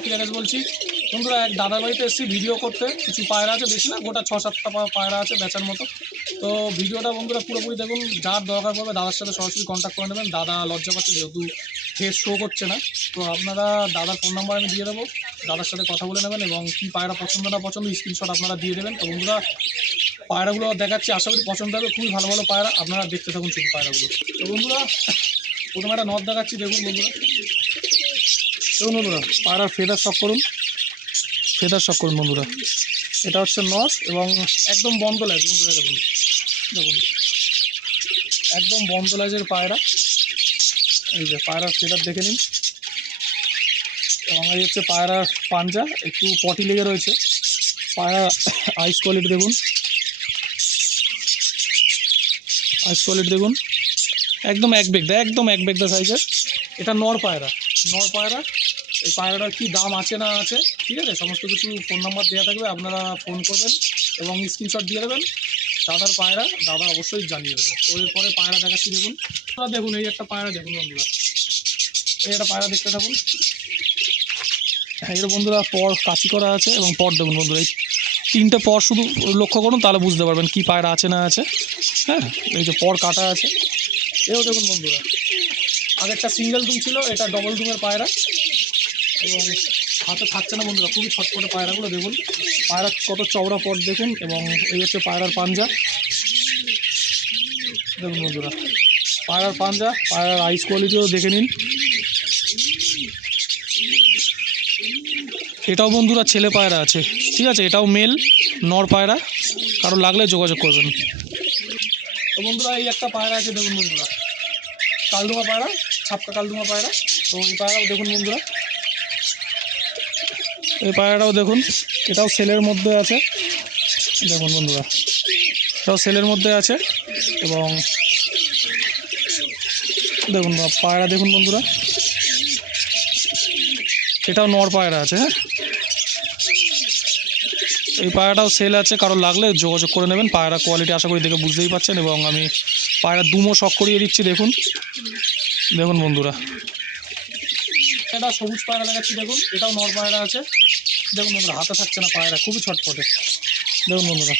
Rocky Rakesh বলছি। বন্ধুরা এক দাদার বাড়িতে এসেছি ভিডিও করতে, কিছু পায়রা আছে, বেশি না, গোটা 6-7টা পায়রা আছে বেচার মতো। তো ভিডিওটা বন্ধুরা পুরোপুরি দেখুন, যার দরকার পড়বে দাদার সাথে সরাসরি কন্ট্যাক্ট করে নেবেন। দাদা লজ্জা পাচ্ছে যেহেতু ফেস শো করছে না, তো আপনারা দাদার ফোন নাম্বার আমি দিয়ে দেবো, দাদার সাথে কথা বলে নেবেন এবং কী পায়রা পছন্দ না পছন্দ স্ক্রিনশট আপনারা দিয়ে দেবেন। তো বন্ধুরা পায়রাগুলো দেখাচ্ছি, আশা করি পছন্দ হবে, খুবই ভালো ভালো পায়রা, আপনারা দেখতে থাকুন শুধু পায়রাগুলো। তো বন্ধুরা প্রথমে একটা নদ দেখাচ্ছি, দেখুন বন্ধুরা, দেখুন বন্ধুরা পায়রার ফেদার শক করুন, ফেদার শক করুন বন্ধুরা। এটা হচ্ছে নস এবং একদম বন্ধ লাইজ বন্ধুরা, দেখুন দেখুন একদম বন্ধ লাইজের পায়রা। এই যে পায়রার ফেদার দেখে নিন এবং এই হচ্ছে পায়রার পাঞ্জা, একটু পটি লেগে রয়েছে। পায়রা আইস কোয়ালিটি দেখুন, আইস কোয়ালিটি দেখুন, একদম এক বেগদা সাইজের। এটা নর পায়রা, নর পায়রা। এই পায়রাটার কী দাম আছে না আছে, ঠিক আছে, সমস্ত কিছু ফোন নাম্বার দেওয়া থাকবে, আপনারা ফোন করবেন এবং স্ক্রিনশট দিয়ে দেবেন। দাদার পায়রা দাদা অবশ্যই জানিয়ে দেবে। তো এরপরে পায়রা দেখাচ্ছি, দেখুন দেখুন এই একটা পায়রা দেখুন বন্ধুরা, এই একটা পায়রা দেখতে থাকুন। হ্যাঁ এর বন্ধুরা পর কাঁচি করা আছে এবং পর দেখুন বন্ধুরা, এই 3টে পর শুধু লক্ষ্য করুন, তাহলে বুঝতে পারবেন কি পায়রা আছে না আছে। হ্যাঁ এই যে পর কাটা আছে। এও দেখুন বন্ধুরা, আগে একটা সিঙ্গেল ডুম ছিল, এটা ডবল ডুমের পায়রা এবং হাতে থাকছে না বন্ধুরা, খুবই ছটপটে পায়রাগুলো। দেখুন পায়রা কত চওড়া পট দেখুন এবং এই হচ্ছে পায়রার পাঞ্জা, দেখুন বন্ধুরা পায়রার পাঞ্জা, পায়রার আইস কোয়ালিটিও দেখে নিন। এটাও বন্ধুরা ছেলে পায়রা আছে, ঠিক আছে, এটাও মেল নর পায়রা, কারো লাগলে যোগাযোগ করবেন। তো বন্ধুরা এই একটা পায়রা আছে, দেখুন বন্ধুরা কালদুমা পায়রা, ছাপকা কালদুমা পায়রা। তো এই পায়রাও দেখুন বন্ধুরা, এই পায়রাটাও দেখুন, এটাও সেলের মধ্যে আছে, দেখুন বন্ধুরা এটাও সেলের মধ্যে আছে এবং দেখুন পায়রা দেখুন বন্ধুরা, এটাও নর পায়রা আছে। হ্যাঁ এই পায়রাটাও সেল আছে, কারো লাগলে যোগাযোগ করে নেবেন। পায়রা কোয়ালিটি আশা করি দেখে বুঝতেই পারছেন এবং আমি পায়রা দুমো শক করিয়ে দিচ্ছি, দেখুন দেখুন বন্ধুরা। এটা সবুজ পায়রা দেখাচ্ছি, দেখুন এটাও নর পায়রা আছে, দেখুন বন্ধুরা হাতে থাকছে না পায়রা, খুবই ছটফটে। দেখুন বন্ধুরা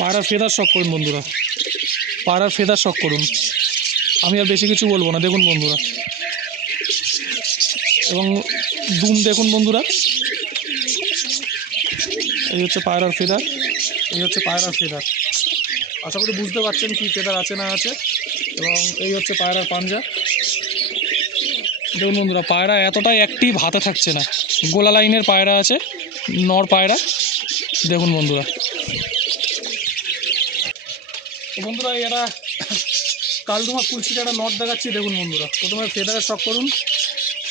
পায়রার ফেদার শক করুন বন্ধুরা, পায়রার ফেদার শক করুন, আমি আর বেশি কিছু বলবো না। দেখুন বন্ধুরা এবং দুম দেখুন বন্ধুরা, এই হচ্ছে পায়রার ফেদার, এই হচ্ছে পায়রার ফেদার, আশা করি বুঝতে পারছেন কি ফেদার আছে না আছে। এবং এই হচ্ছে পায়রার পাঞ্জা, দেখুন বন্ধুরা পায়রা এতটাই অ্যাক্টিভ, হাতে থাকছে না, গোলা লাইনের পায়রা আছে, নর পায়রা, দেখুন বন্ধুরা। তো বন্ধুরা এটা কালদুমা কুলসিটা একটা নট দেখাচ্ছি, দেখুন বন্ধুরা প্রথমে ফেদারের শক করুন,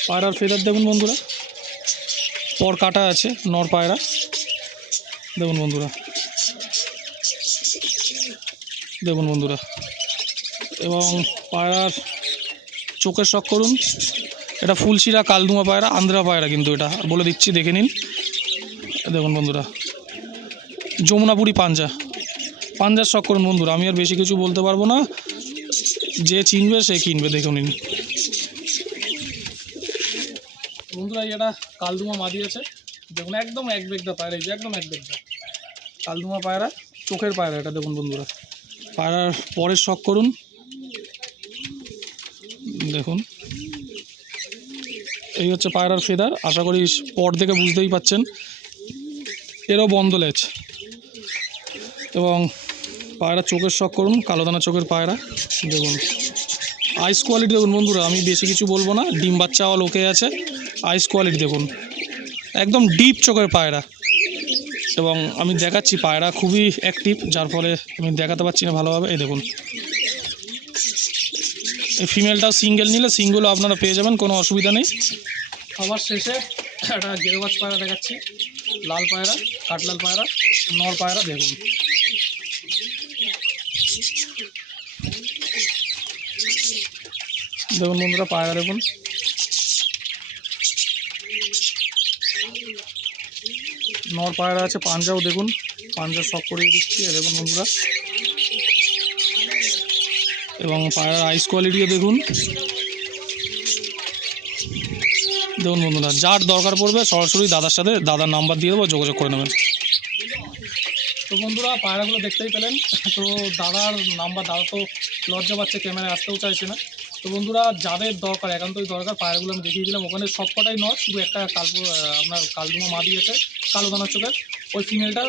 পায়রার ফেদার দেখুন বন্ধুরা, পর কাটা আছে, নর পায়রা, দেখুন বন্ধুরা, দেখুন বন্ধুরা। এবং পায়রার চোখের শক করুন, এটা ফুলশিরা কালদুমা পায়রা, আন্ধ্রা পায়রা কিন্তু এটা বলে দিচ্ছি, দেখে নিন। দেখুন বন্ধুরা যমুনাপুরি পাঞ্জা, পাঞ্জার শক করুন বন্ধুরা, আমি আর বেশি কিছু বলতে পারবো না, যে চিনবে সে কিনবে, দেখে নিন বন্ধুরা। এটা কালদুমা মাদি আছে, দেখুন একদম এক বেগদা পায়রা, এই যে একদম এক বেগদা কালদুমা পায়রা, চোখের পায়রা এটা, দেখুন বন্ধুরা। পায়রার পরের শক করুন, দেখুন এই হচ্ছে পায়রার ফেদার, আশা করি পর দেখে বুঝতেই পাচ্ছেন। এরও বন্ধ লেজ এবং পায়রা চোখের শক করুন, কালো দানা চোখের পায়রা, দেখুন আইস কোয়ালিটি দেখুন বন্ধুরা, আমি বেশি কিছু বলবো না, ডিম বাচ্চাও লোকে আছে, আইস কোয়ালিটি দেখুন একদম ডিপ চোখের পায়রা। এবং আমি দেখাচ্ছি পায়রা খুবই অ্যাক্টিভ, যার ফলে আমি দেখাতে পারছি না ভালোভাবে। এই দেখুন এই ফিমেলটাও সিঙ্গেল নিলে সিঙ্গেলও আপনারা পেয়ে যাবেন, কোনো অসুবিধা নেই। আবার শেষে একটা গেরুবাজ পায়রা দেখাচ্ছি, লাল পায়রা, কাঠলাল পায়রা, নর পায়রা, দেখুন দেখুন বন্ধুরা পায়রা দেখুন, নর পায়রা আছে, পাঞ্জাও দেখুন, পাঞ্জা শক করিয়ে দিচ্ছি, দেখুন বন্ধুরা। এবং পায়রার আইস কোয়ালিটিও দেখুন, দেখুন বন্ধুরা, যার দরকার পড়বে সরাসরি দাদার সাথে, দাদার নাম্বার দিয়ে দেবো, যোগাযোগ করে নেবেন। তো বন্ধুরা, পায়রাগুলো দেখতেই পেলেন। তো দাদার নাম্বার, দাদা তো লজ্জা পাচ্ছে, ক্যামেরায় আসতেও চাইছে না। তো বন্ধুরা, যাদের দরকার, একান্তই দরকার, পায়রাগুলো আমি দেখিয়ে দিলাম। ওখানে সবকটাই নয়, শুধু একটা আপনার কালদুমা মা দিয়েছে, কালো দানার চোখের, ওই ফিমেলটা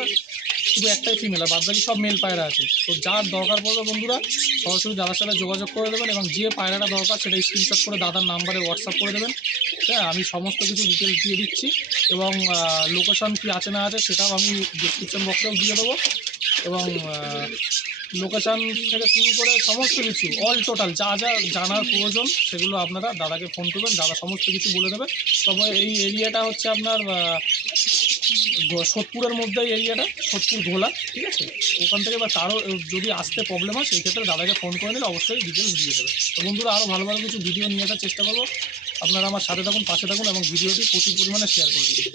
শুধু একটাই ফিমেল, আর বাদবাকি সব মেল পায়রা আছে। তো যার দরকার পড়বে বন্ধুরা, সরাসরি দাদার সাথে যোগাযোগ করে দেবেন, এবং যে পায়রাটা দরকার সেটা স্ক্রিনশট করে দাদার নাম্বারে হোয়াটসঅ্যাপ করে দেবেন। হ্যাঁ, আমি সমস্ত কিছু ডিটেলস দিয়ে দিচ্ছি, এবং লোকেশন কী আছে না আছে সেটাও আমি ডিসক্রিপশন বক্সেও দিয়ে দেবো। এবং লোকেশান থেকে শুরু করে সমস্ত কিছু অল টোটাল যা যা জানার প্রয়োজন সেগুলো আপনারা দাদাকে ফোন করবেন, দাদা সমস্ত কিছু বলে দেবে। তবে এই এরিয়াটা হচ্ছে আপনার সোদপুরের মধ্যেই এরিয়াটা, সোদপুর ঘোলা, ঠিক আছে। ওখান থেকে বা তারও যদি আসতে প্রবলেম হয় সেই ক্ষেত্রে দাদাকে ফোন করে নিলে অবশ্যই ডিটেলস দিয়ে দেবে। তো বন্ধুরা, আরও ভালো ভালো কিছু ভিডিও নিয়ে আসার চেষ্টা করবো। আপনারা আমার সাথে থাকুন, পাশে থাকুন, এবং ভিডিওটি প্রচুর পরিমাণে শেয়ার করে দিন।